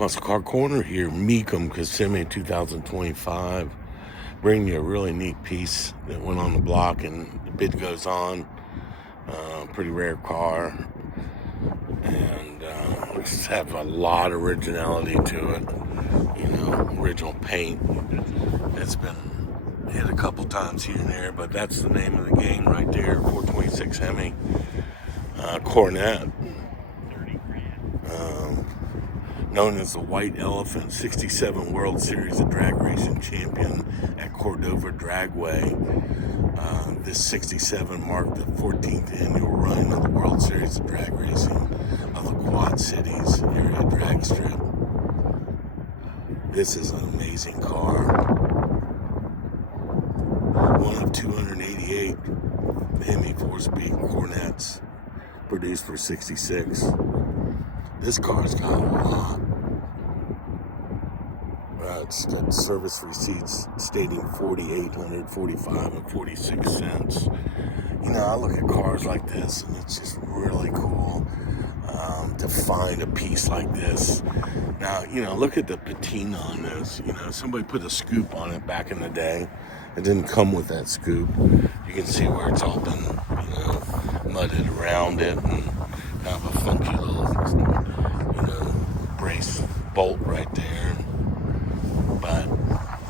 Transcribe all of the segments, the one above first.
Muscle Car Corner here, Mecum, Kissimmee 2025. Bring you a really neat piece that went on the block and the bid goes on. Pretty rare car. And looks to have a lot of originality to it. You know, original paint. It's been hit a couple times here and there, but that's the name of the game right there. 426 Hemi Cornet. Known as the White Elephant, 67 World Series of Drag Racing champion at Cordova Dragway. This 67 marked the 14th annual run of the World Series of Drag Racing of the Quad Cities area drag strip. This is an amazing car. One of 288 Hemi 4-speed Cornets produced for 66. This car's got a lot. It's got service receipts stating $4,845 and 46 cents. You know, I look at cars like this, and it's just really cool to find a piece like this. Now, you know, look at the patina on this. You know, somebody put a scoop on it back in the day. It didn't come with that scoop. You can see where it's all been, you know, mudded around it, and kind of a funky little, you know, brace bolt right there. But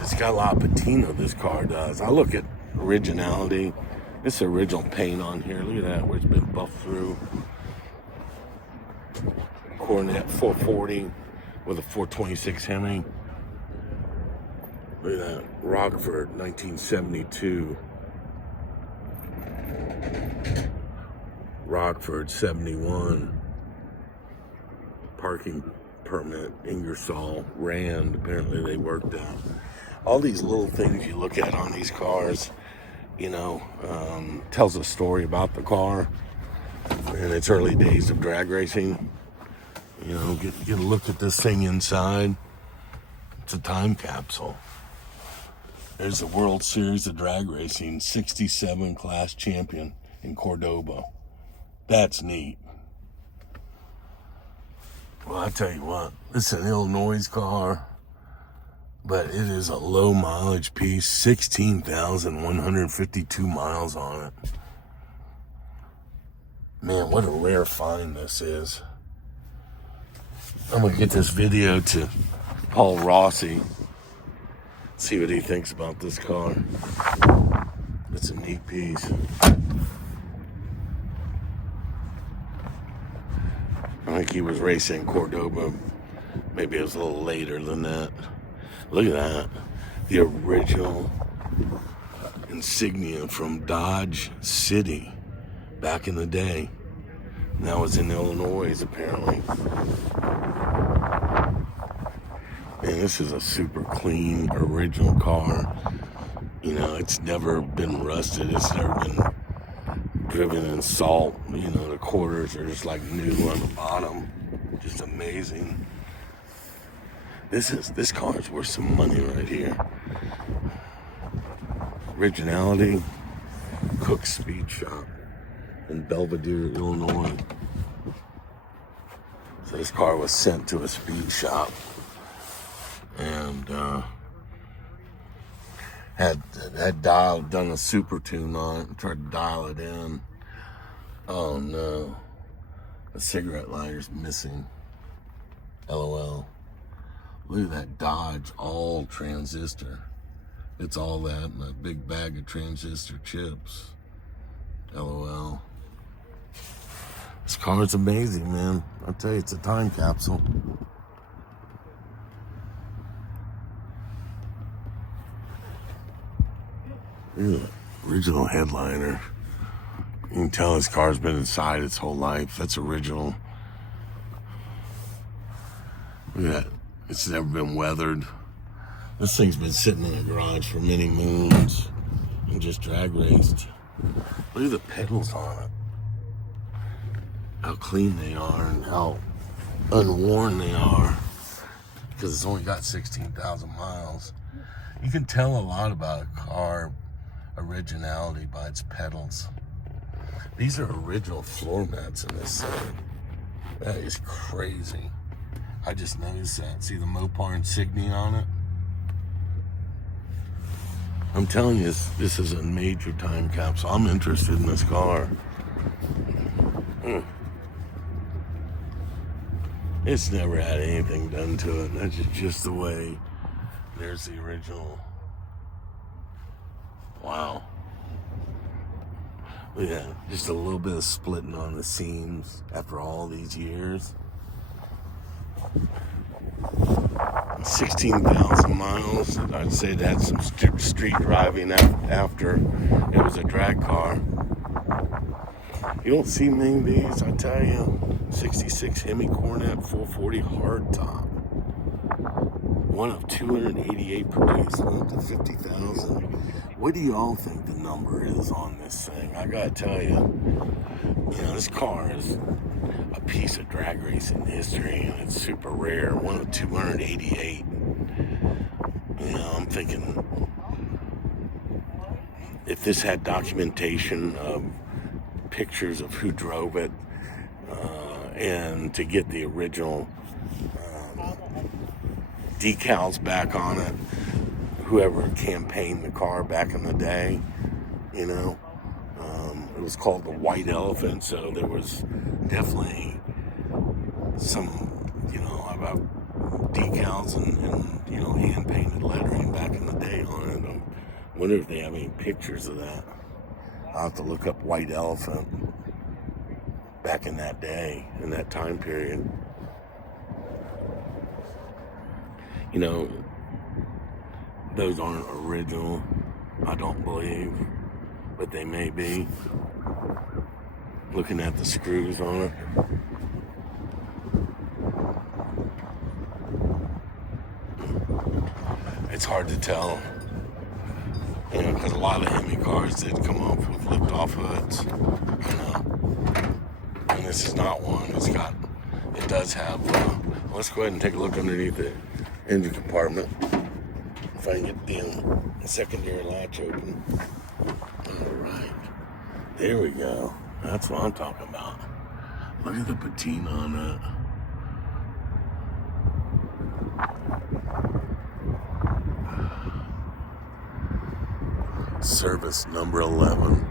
it's got a lot of patina, this car does. I look at Originality. It's original paint on here. Look at that, where it's been buffed through. Cornet 440 with a 426 Hemi. Look at that, Rockford 1972. Rockford 71. Parking permit, Ingersoll, Rand, apparently they worked out. All these little things you look at on these cars, you know, tells a story about the car and its early days of drag racing. You know, get a look at this thing inside. It's a time capsule. There's the World Series of Drag Racing 67 class champion in Cordova. That's neat. Well, I tell you what, this is an Illinois car, but it is a low mileage piece, 16,152 miles on it. Man, what a rare find this is. I'm gonna get this video to Paul Rossi, see what he thinks about this car. It's a neat piece. I think he was racing Cordova. Maybe it was a little later than that. Look at that. The original insignia from Dodge City back in the day. And that was in Illinois, apparently. And this is a super clean, original car. You know, it's never been rusted. It's never been driven in salt. You know, the quarters are just like new on the bottom. Just amazing. This car is worth some money right here. Originality, Cook Speed Shop in Belvedere, Illinois. So this car was sent to a speed shop and had done a super tune on it and tried to dial it in. Oh no, the cigarette lighter's missing. LOL. Look at that Dodge all transistor. It's all that in a big bag of transistor chips. LOL. This car is amazing, man. I'll tell you, it's a time capsule. Look at that original headliner. You can tell this car's been inside its whole life. That's original. Look at that. It's never been weathered. This thing's been sitting in a garage for many moons and just drag raced. Look at the pedals on it. How clean they are and how unworn they are. Because it's only got 16,000 miles. You can tell a lot about a car originality by its pedals. These are original floor mats in this thing. That is crazy. I just noticed that. See the Mopar insignia on it? I'm telling you, this is a major time capsule. I'm interested in this car. It's never had anything done to it. That's just the way. There's the original. Wow. Yeah, just a little bit of splitting on the seams after all these years. 16,000 miles. I'd say that's some street driving after it was a drag car. You don't see many of these, I tell you. 66 Hemi Cornet 440 hardtop. One of 288 produced, up to 50,000. What do you all think the number is on this thing? I gotta tell you, this car is a piece of drag racing history, and it's super rare. One of 288. I'm thinking if this had documentation of pictures of who drove it, and to get the original decals back on it, whoever campaigned the car back in the day, it was called the White Elephant, so there was definitely some, about decals and hand-painted lettering back in the day on it. I wonder if they have any pictures of that. I'll have to look up White Elephant back in that day, in that time period. Those aren't original, I don't believe, but they may be. Looking at the screws on it. It's hard to tell, because a lot of Hemi cars did come up with lift-off hoods, and this is not one. It does have, let's go ahead and take a look underneath the engine compartment. If I can get the secondary latch open. All right. There we go. That's what I'm talking about. Look at the patina on that. Service number 11.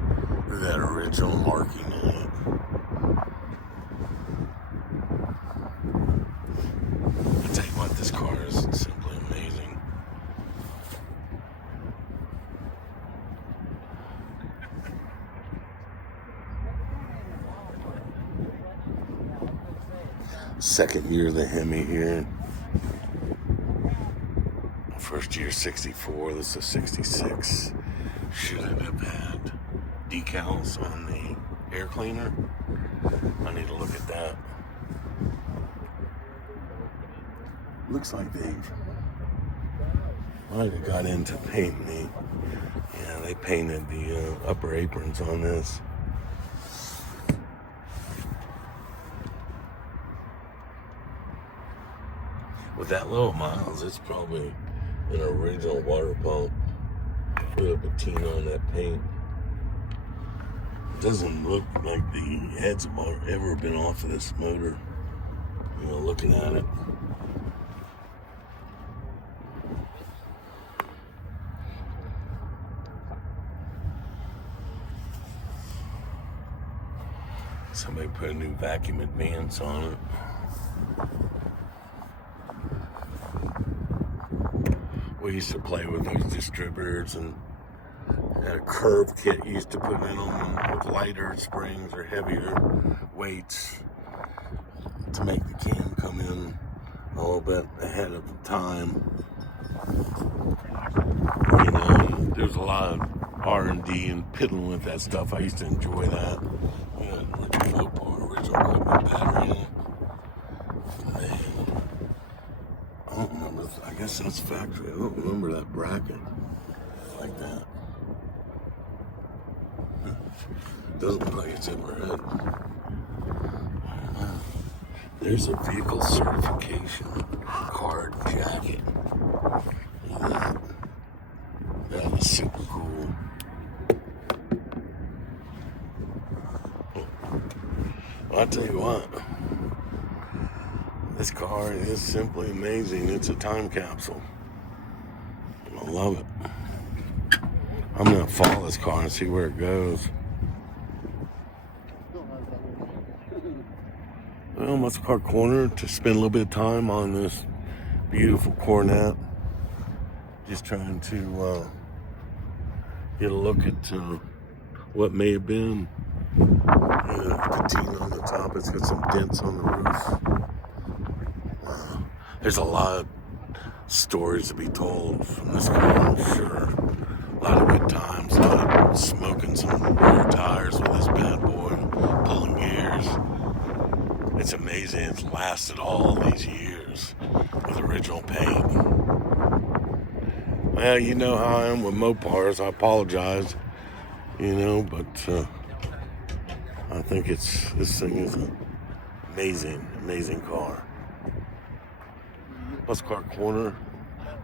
With that original marking on it. I'll tell you what, this car is simply amazing. Second year of the Hemi here. First year 64, this is 66. Should have had decals on the air cleaner. I need to look at that. Looks like they've might have got into painting they painted the upper aprons on this. With that low miles, it's probably an original water pump with a patina on that paint. It doesn't look like the heads have ever been off of this motor, looking at it. Somebody put a new vacuum advance on it. We used to play with those distributors and had a curve kit used to put in them with lighter springs or heavier weights to make the cam come in a little bit ahead of time. There's a lot of R&D and piddling with that stuff. I used to enjoy that. Like the Mopar original equipment battery. I don't remember. I guess that's factory. I don't remember that bracket like that. Doesn't look like it's ever had. There's a vehicle certification card jacket. Look at that. That is super cool. Well, I'll tell you what. This car is simply amazing. It's a time capsule. I love it. I'm going to follow this car and see where it goes. Well, Muscle Car Corner to spend a little bit of time on this beautiful Cornet. Just trying to get a look at what may have been. Patina on the top. It's got some dents on the roof. There's a lot of stories to be told from this car, I'm sure. A lot of good times. A lot of smoking some rear tires with this bad boy, pulling gears. It's amazing it's lasted all these years with original paint. Well, you know how I am with Mopars. I apologize, but I think this thing is an amazing car. Muscle Car Corner,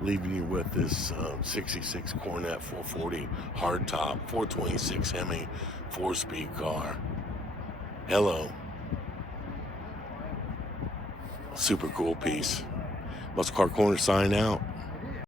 leaving you with this 66 Cornet 440 hardtop, 426 Hemi 4-speed car. Hello. Super cool piece. Muscle Car Corner sign out.